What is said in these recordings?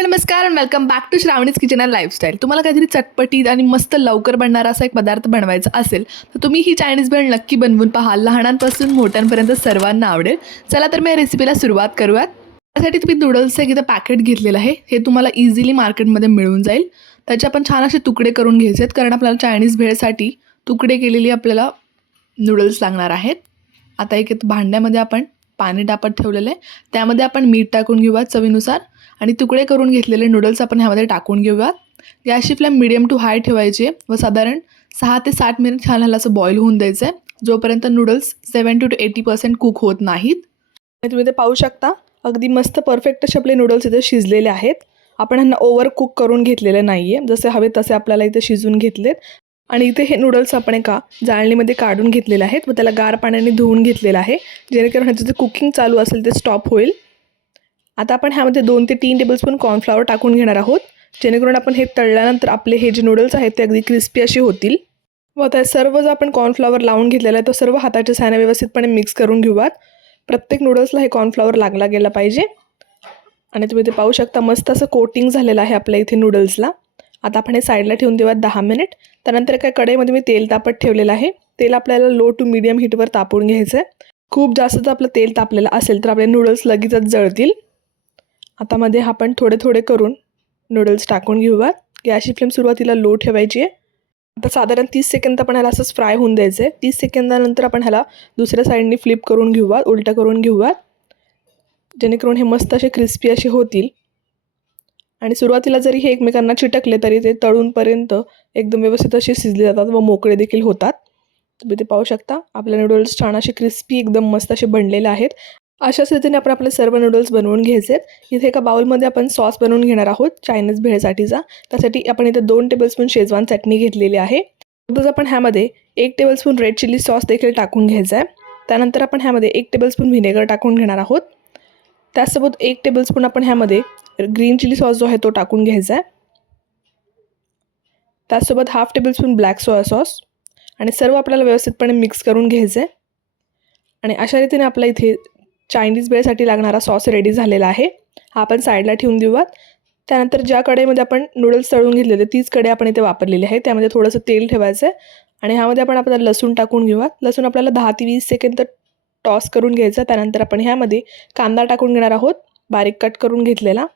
हाय नमस्कार welcome back to Shravani's kitchen and lifestyle तुम्हाला काहीतरी चटपटीत आणि मस्त लवकर बनणारा असा एक पदार्थ बनवायचा असेल तर तुम्ही ही चायनीज भेळ नक्की बनवून पहा. लहानांपासून मोठ्यांपर्यंत सर्वांना आवडेल. चला तर मी या रेसिपीला सुरुवात करूयात. त्यासाठी तुम्ही नूडल्सचं एक इथं पॅकेट घेतलेलं आहे. हे तुम्हाला इझिली मार्केटमध्ये मिळून जाईल. त्याचे आपण छान असे तुकडे करून घ्यायचे आहेत कारण आपल्याला चायनीज भेळसाठी तुकडे केलेली आपल्याला नूडल्स लागणार आहेत. आता एक भांड्यामध्ये आपण पाणी टापत ठेवलेलं आहे. त्यामध्ये आपण मीठ टाकून घेऊयात चवीनुसार. आणि तुकडे करून घेतलेले नूडल्स आपण ह्यामध्ये टाकून घेऊयात. गॅसची फ्लेम मिडियम टू हाय ठेवायची व साधारण सहा ते साठ मिनिट छान ह्याला असं बॉईल होऊन द्यायचं आहे जोपर्यंत noodles seventy to eighty percent cook होत नाहीत आणि तुम्ही ते पाहू शकता अगदी मस्त परफेक्ट असे आपले नूडल्स इथे शिजलेले आहेत. आपण ह्यांना ओव्हर कुक करून घेतलेले नाही आहे जसे हवे तसे आपल्याला इथे शिजून घेतलेत. आणि इथे हे नूडल्स आपण एका जाळणीमध्ये काढून घेतलेले आहेत व त्याला गार पाण्याने धुवून घेतलेलं आहे. जेणेकरून ह्याचं जे कुकिंग चालू असेल ते स्टॉप होईल. आता आपण ह्यामध्ये दोन ते तीन टेबलस्पून कॉर्नफ्लॉवर टाकून घेणार आहोत. जेणेकरून आपण हे तळल्यानंतर आपले हे जे नूडल्स आहेत ते अगदी क्रिस्पी असे होतील. व आता सर्व जो आपण कॉर्नफ्लॉवर लावून घेतलेला आहे तो सर्व हाताच्या सहाय्याने व्यवस्थितपणे मिक्स करून घेऊयात. प्रत्येक नूडल्सला हे कॉर्नफ्लॉवर लागला गेला पाहिजे. आणि तुम्ही ते पाहू शकता मस्त असं कोटिंग झालेलं आहे आपल्या इथे नूडल्सला आता आपण हे साईडला ठेवून देऊयात दहा मिनिट त्यानंतर एका कढईमध्ये मी तेल तापत ठेवलेलं आहे. तेल आपल्याला लो टू मिडियम हीटवर तापून घ्यायचं आहे खूप जास्त जर आपलं तेल तापलेलं असेल तर आपले नूडल्स लगेचच जळतील. आता मध्ये आपण थोडे थोडे करून नूडल्स टाकून घेऊयात गॅसची फ्लेम सुरुवातीला लो ठेवायची आहे. आता साधारण तीस सेकंद आपण ह्याला असंच फ्राय होऊन द्यायचं आहे तीस सेकंदानंतर आपण ह्याला दुसऱ्या साईडने फ्लिप करून घेऊयात उलटं करून घेऊयात जेणेकरून हे मस्त असे क्रिस्पी असे होतील. आणि सुरुवातीला जरी हे एकमेकांना चिटकले तरी ते तळूनपर्यंत एकदम व्यवस्थित असे शिजले जातात व मोकळे देखील होतात. तुम्ही ते पाहू शकता. आपल्या नूडल्स छान असे क्रिस्पी एकदम मस्त असे बनलेले आहेत. अशाच रीतीने आपण आपले सर्व नूडल्स बनवून घ्यायचे आहेत. इथे एका बाउलमध्ये आपण सॉस बनवून घेणार आहोत चायनीज भेळसाठीचा. त्यासाठी आपण इथे दोन टेबलस्पून शेजवान चटणी घेतलेली आहे. तसंच आपण ह्यामध्ये एक टेबलस्पून रेड चिली सॉस देखील टाकून घ्यायचा आहे. त्यानंतर आपण ह्यामध्ये एक टेबलस्पून व्हिनेगर टाकून घेणार आहोत. त्याचसोबत एक टेबलस्पून आपण ह्यामध्ये ग्रीन चिली सॉस जो आहे तो टाकून घ्यायचा आहे. त्याचसोबत half tablespoon black soya sauce आणि सर्व आपल्याला व्यवस्थितपणे मिक्स करून घ्यायचं आहे. आणि अशा रीतीने आपल्या इथे चायनीज बेळसाठी लागणारा सॉस रेडी झालेला आहे. हा आपण साईडला ठेवून देऊयात. त्यानंतर ज्या कढईमध्ये आपण नूडल्स तळून घेतलेले तीच कढई आपण इथे वापरलेली आहे. त्यामध्ये थोडंसं तेल ठेवायचं आहे. आणि ह्यामध्ये आपण आपल्याला लसूण टाकून घेऊयात. लसूण आपल्याला दहा ते वीस सेकंद टॉस करून घ्यायचा. त्यानंतर आपण ह्यामध्ये कांदा टाकून घेणार आहोत. बारीक कट करून घेतलेला.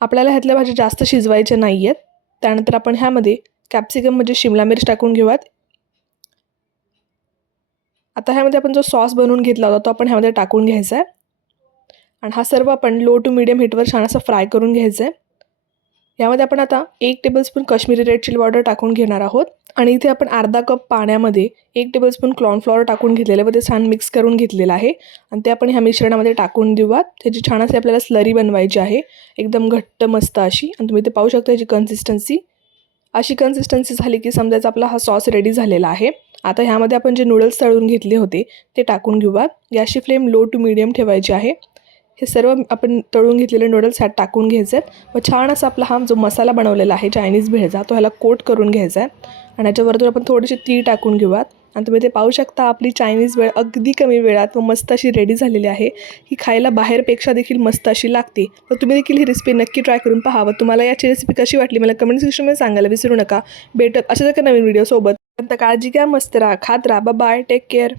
आपल्याला ह्यातल्या भाज्या जास्त शिजवायच्या नाही आहेत त्यानंतर आपण ह्यामध्ये कॅप्सिकम म्हणजे शिमला मिर्च टाकून घेऊयात. आता ह्यामध्ये आपण जो सॉस बनवून घेतला होता तो आपण ह्यामध्ये टाकून घ्यायचा आहे आणि हा सर्व आपण लो टू मिडियम हीटवर छान असा फ्राय करून घ्यायचा आहे यामध्ये आपण आता एक tablespoon Kashmiri red chilli powder टाकून घेणार आहोत. आणि इथे आपण अर्धा कप पाण्यामध्ये एक टेबलस्पून कॉर्नफ्लॉवर टाकून घेतलेलं व ते छान मिक्स करून घेतलेलं आहे. आणि ते आपण ह्या मिश्रणामध्ये टाकून देऊयात. त्याची छान अशी आपल्याला स्लरी बनवायची आहे. एकदम घट्ट मस्त अशी. आणि तुम्ही ते पाहू शकता याची कन्सिस्टन्सी अशी कन्सिस्टन्सी झाली की समजायचा आपला हा सॉस रेडी झालेला आहे. आता ह्यामध्ये आपण जे नूडल्स तळून घेतले होते ते टाकून घेऊयात गॅसची फ्लेम लो टू मिडियम ठेवायची आहे. हे सर्व आपण तळून घेतलेले नूडल्स ह्यात टाकून घ्यायचे आहेत व छान असा आपला हा जो मसाला बनवलेला आहे चायनीज भेळचा तो ह्याला कोट करून घ्यायचा आहे. आणि ह्याच्यावरतून आपण थोडीशी तीळ टाकून घेऊयात. आणि तुम्ही ते पाहू शकता आपली चायनीज वेळ अगदी कमी वेळात व मस्त अशी रेडी झालेली आहे. ही खायला बाहेरपेक्षा देखील मस्त अशी लागते. तर तुम्ही देखील ही रेसिपी नक्की ट्राय करून पहा व तुम्हाला याची रेसिपी कशी वाटली मला कमेंट सेक्शनमध्ये सांगायला विसरू नका. भेटत अशा एका नवीन व्हिडिओसोबत आता काळजी घ्या मस्त राहा. खात राहा. Bye take care